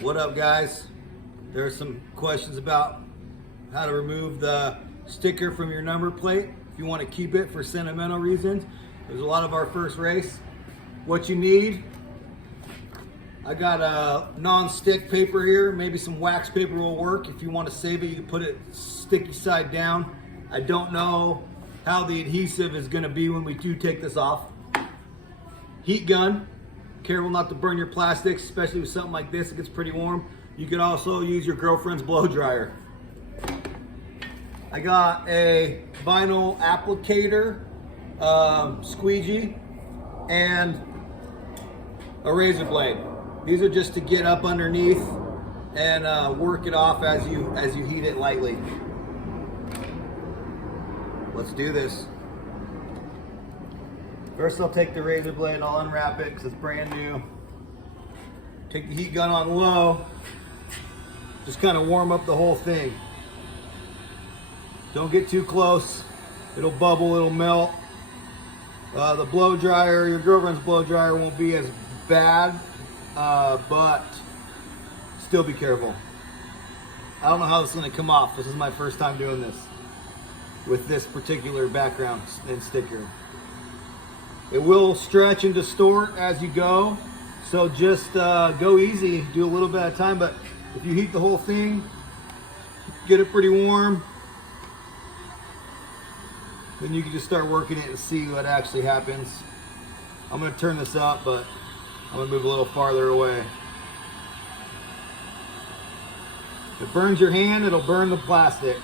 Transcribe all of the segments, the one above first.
What up, guys? There are some questions about how to remove the sticker from your number plate if you want to keep it for sentimental reasons. There's a lot of our first race. What you need, I got a non-stick paper here. Maybe some wax paper will work. If you want to save it, you can put it sticky side down. I don't know how the adhesive is going to be when we do take this off. Heat gun. Careful not to burn your plastics, especially with something like this. It gets pretty warm. You could also use your girlfriend's blow dryer. I got a vinyl applicator, squeegee, and a razor blade. These are just to get up underneath and work it off as you heat it lightly. Let's do this. First, I'll take the razor blade, I'll unwrap it because it's brand new. Take the heat gun on low. Just kind of warm up the whole thing. Don't get too close. It'll bubble, it'll melt. The blow dryer, your girlfriend's blow dryer won't be as bad, but still be careful. I don't know how this is going to come off. This is my first time doing this with this particular background and sticker. It will stretch and distort as you go, so just go easy, do a little bit at a time, but if you heat the whole thing, get it pretty warm, then you can just start working it and see what actually happens. I'm going to turn this up, but I'm going to move a little farther away. If it burns your hand, it'll burn the plastic.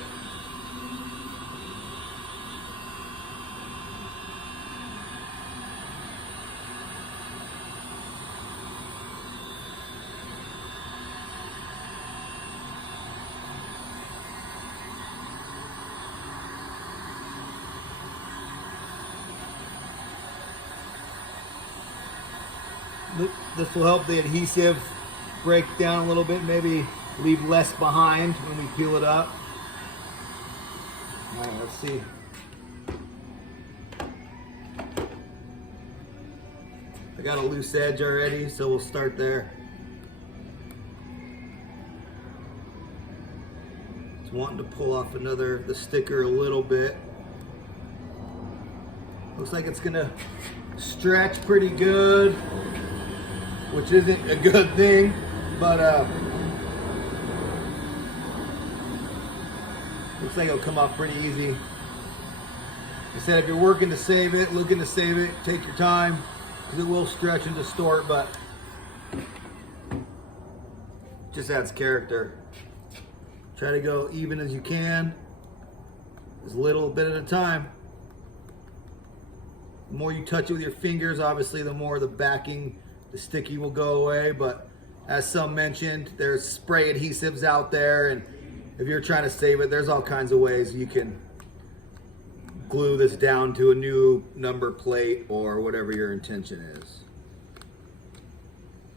This will help the adhesive break down a little bit, maybe leave less behind when we peel it up. All right, let's see. I got a loose edge already, so we'll start there. Just wanting to pull off the sticker a little bit. Looks like it's gonna stretch pretty good, which isn't a good thing, but looks like it'll come off pretty easy. Like I said, if you're working to save it, looking to save it, take your time, because it will stretch and distort, but just adds character. Try to go even as you can, as little bit at a time. The more you touch it with your fingers, obviously the more the backing, the sticky will go away, but as some mentioned, there's spray adhesives out there, and if you're trying to save it, there's all kinds of ways you can glue this down to a new number plate or whatever your intention is.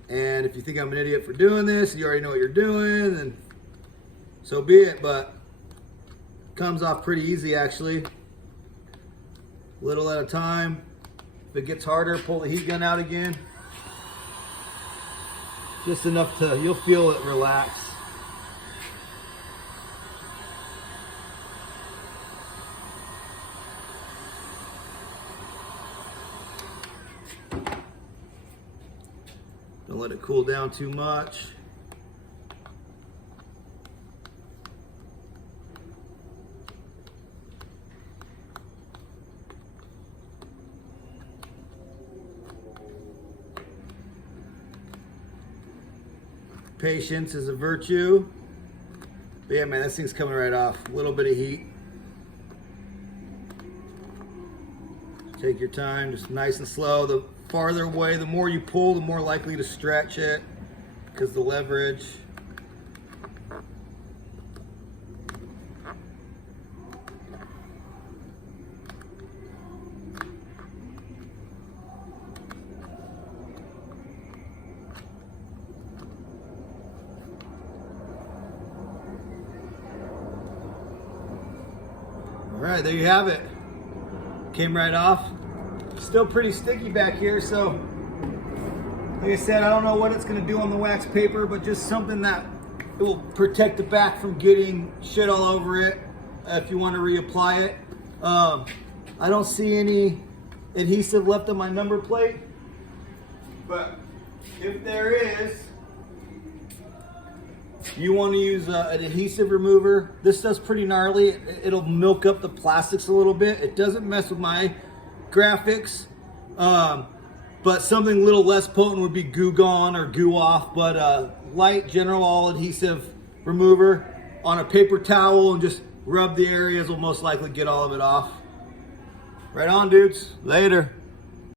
And if you think I'm an idiot for doing this, you already know what you're doing, then so be it, but it comes off pretty easy actually. Little at a time. If it gets harder, pull the heat gun out again. Just enough to, you'll feel it relax. Don't let it cool down too much. Patience is a virtue. But yeah, man, this thing's coming right off. A little bit of heat. Take your time, just nice and slow. The farther away, the more you pull, the more likely to stretch it because the leverage. All right, there you have it. Came right off. Still pretty sticky back here, so Like I said, I don't know what it's gonna do on the wax paper, but just something that it will protect the back from getting shit all over it if you want to reapply it. I don't see any adhesive left on my number plate, but if there is, you want to use an adhesive remover. This stuff's pretty gnarly. It'll milk up the plastics a little bit. It doesn't mess with my graphics, but something a little less potent would be Goo Gone or Goo Off, but light general all adhesive remover on a paper towel and just rub the areas will most likely get all of it off. Right on, dudes. Later.